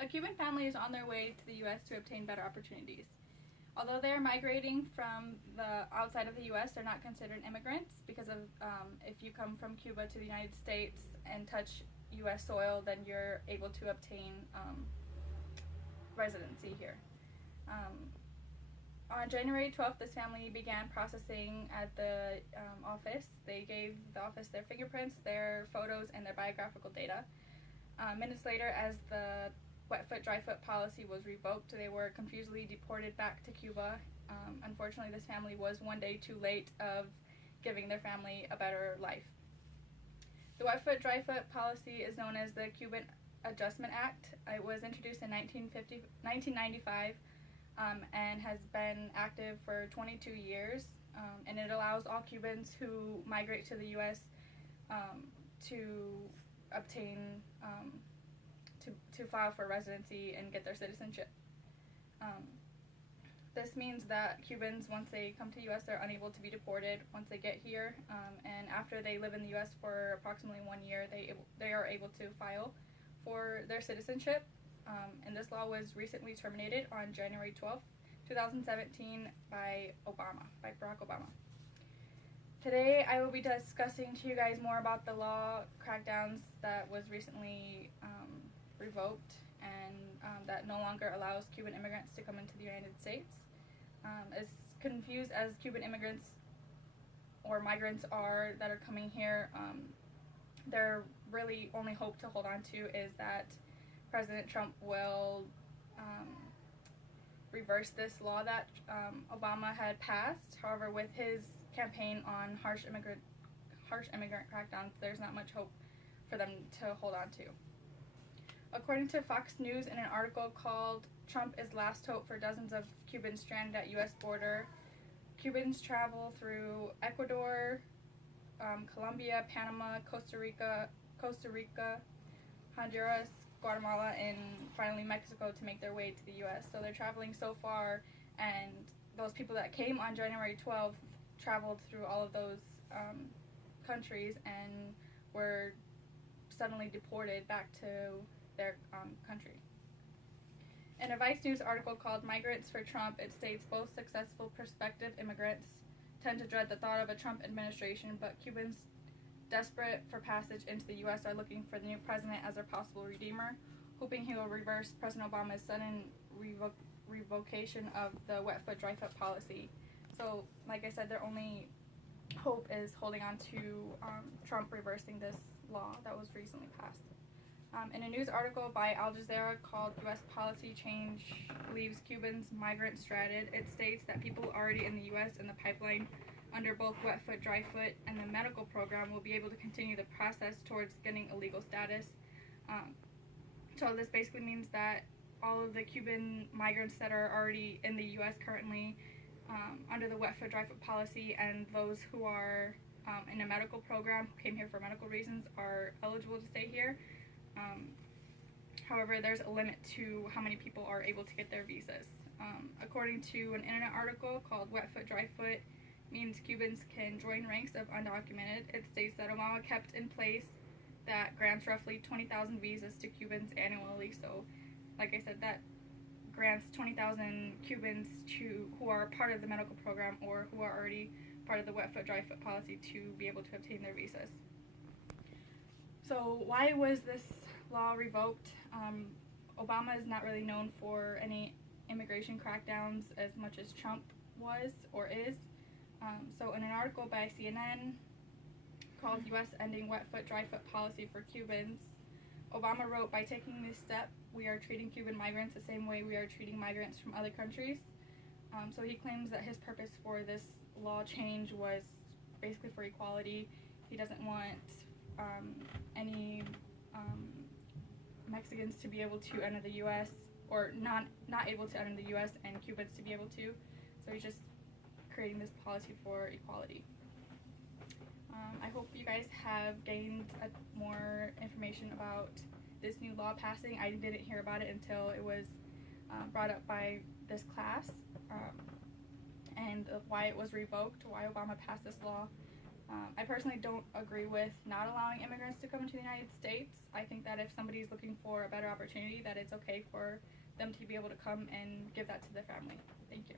A Cuban family is on their way to the U.S. to obtain better opportunities. Although they are migrating from the outside of the U.S., they're not considered immigrants because of if you come from Cuba to the United States and touch U.S. soil, then you're able to obtain residency here. On January 12th, this family began processing at the office. They gave the office their fingerprints, their photos, and their biographical data. Minutes later, as the wet foot, dry foot policy was revoked, they were confusedly deported back to Cuba. Unfortunately, this family was one day too late of giving their family a better life. The wet foot, dry foot policy is known as the Cuban Adjustment Act. It was introduced in 1995 and has been active for 22 years. And it allows all Cubans who migrate to the U.S. To obtain to file for residency and get their citizenship. This means that Cubans, once they come to the U.S., they're unable to be deported once they get here, and after they live in the U.S. for approximately 1 year, they are able to file for their citizenship. And this law was recently terminated on January 12th, 2017 by Barack Obama. Today I will be discussing to you guys more about the law crackdowns that was recently revoked and that no longer allows Cuban immigrants to come into the United States. As confused as Cuban immigrants or migrants are that are coming here, their really only hope to hold on to is that President Trump will reverse this law that Obama had passed. However, with his campaign on harsh immigrant crackdowns, there's not much hope for them to hold on to. According to Fox News, in an article called "Trump is Last Hope for Dozens of Cubans Stranded at U.S. Border," Cubans travel through Ecuador, Colombia, Panama, Costa Rica, Honduras, Guatemala, and finally Mexico to make their way to the U.S. So they're traveling so far, and those people that came on January 12th traveled through all of those countries and were suddenly deported back to their country. In a Vice News article called "Migrants for Trump," it states both successful prospective immigrants tend to dread the thought of a Trump administration, but Cubans desperate for passage into the U.S. are looking for the new president as their possible redeemer, hoping he will reverse President Obama's sudden revocation of the wet foot, dry foot policy. So, like I said, their only hope is holding on to Trump reversing this law that was recently passed. In a news article by Al Jazeera called "U.S. Policy Change Leaves Cubans Migrants Stranded," it states that people already in the U.S. in the pipeline under both wet foot, dry foot, and the medical program will be able to continue the process towards getting a legal status. So this basically means that all of the Cuban migrants that are already in the U.S. currently under the wet foot, dry foot policy, and those who are in a medical program, who came here for medical reasons, are eligible to stay here. However, there's a limit to how many people are able to get their visas. According to an internet article called "Wet Foot, Dry Foot Means Cubans Can Join Ranks of Undocumented," it states that Obama kept in place that grants roughly 20,000 visas to Cubans annually. So, like I said, that grants 20,000 Cubans who are part of the medical program or who are already part of the wet foot, dry foot policy to be able to obtain their visas. So why was this law revoked? Obama is not really known for any immigration crackdowns as much as Trump was or is. So in an article by CNN called "U.S. Ending Wet Foot, Dry Foot Policy for Cubans," Obama wrote, "By taking this step, we are treating Cuban migrants the same way we are treating migrants from other countries." So he claims that his purpose for this law change was basically for equality. He doesn't want any Mexicans to be able to enter the U.S. or not able to enter the U.S. and Cubans to be able to. So he's just creating this policy for equality. I hope you guys have gained more information about this new law passing. I didn't hear about it until it was brought up by this class, and why it was revoked, why Obama passed this law. I personally don't agree with not allowing immigrants to come into the United States. I think that if somebody's looking for a better opportunity, that it's okay for them to be able to come and give that to their family. Thank you.